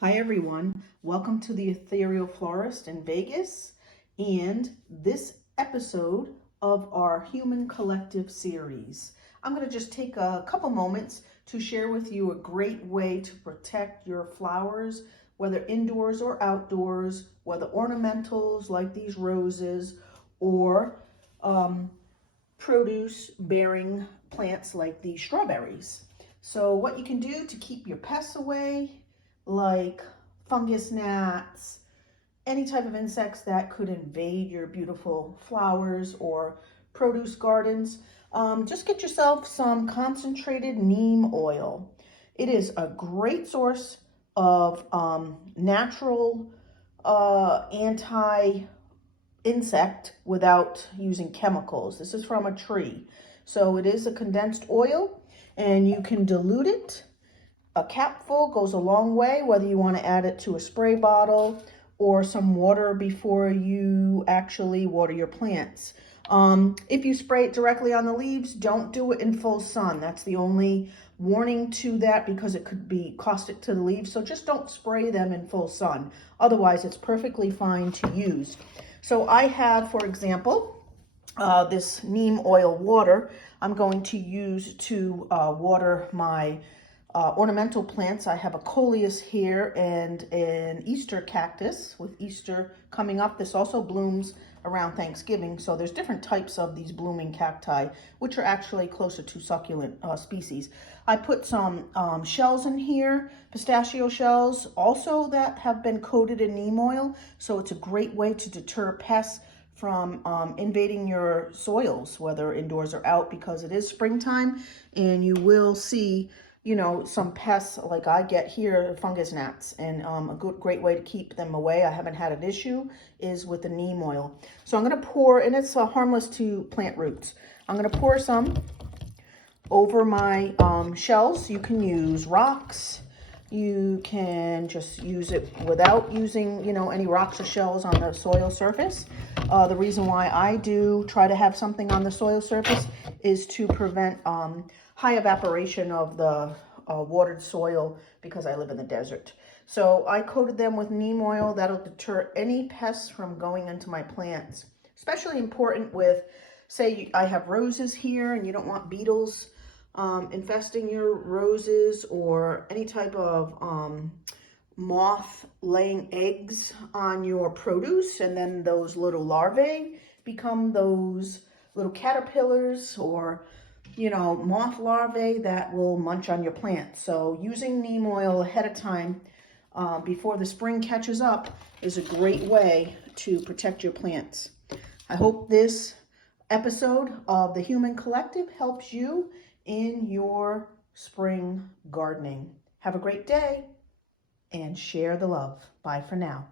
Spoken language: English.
Hi everyone, welcome to the Ethereal Florist in Vegas and this episode of our Human Collective series. I'm going to just take a couple moments to share with you a great way to protect your flowers, whether indoors or outdoors, whether ornamentals like these roses or produce bearing plants like these strawberries. So what you can do to keep your pests away, like fungus gnats, any type of insects that could invade your beautiful flowers or produce gardens, just get yourself some concentrated neem oil. It is a great source of natural anti-insect without using chemicals. This is from a tree. So it is a condensed oil and you can dilute it. A capful goes a long way, whether you want to add it to a spray bottle or some water before you actually water your plants. If you spray it directly on the leaves, don't do it in full sun. That's the only warning to that, because it could be caustic to the leaves. So just don't spray them in full sun. Otherwise, it's perfectly fine to use. So I have, for example, this neem oil water I'm going to use to water my ornamental plants. I have a coleus here and an Easter cactus with Easter coming up. This also blooms around Thanksgiving. So there's different types of these blooming cacti, which are actually closer to succulent species. I put some shells in here, pistachio shells, also that have been coated in neem oil. So it's a great way to deter pests from invading your soils, whether indoors or out, because it is springtime and you will see some pests like I get here, fungus gnats, and great way to keep them away. I haven't had an issue is with the neem oil. So I'm going to pour, and it's harmless to plant roots. I'm going to pour some over my shells. You can use rocks. You can just use it without using, any rocks or shells on the soil surface. The reason why I do try to have something on the soil surface is to prevent high evaporation of the watered soil, because I live in the desert. So I coated them with neem oil. That'll deter any pests from going into my plants. Especially important with, say I have roses here and you don't want beetles infesting your roses, or any type of moth laying eggs on your produce, and then those little larvae become those little caterpillars or moth larvae that will munch on your plants. So using neem oil ahead of time before the spring catches up is a great way to protect your plants. I hope this episode of the Human Collective helps you in your spring gardening. Have a great day and share the love. Bye for now.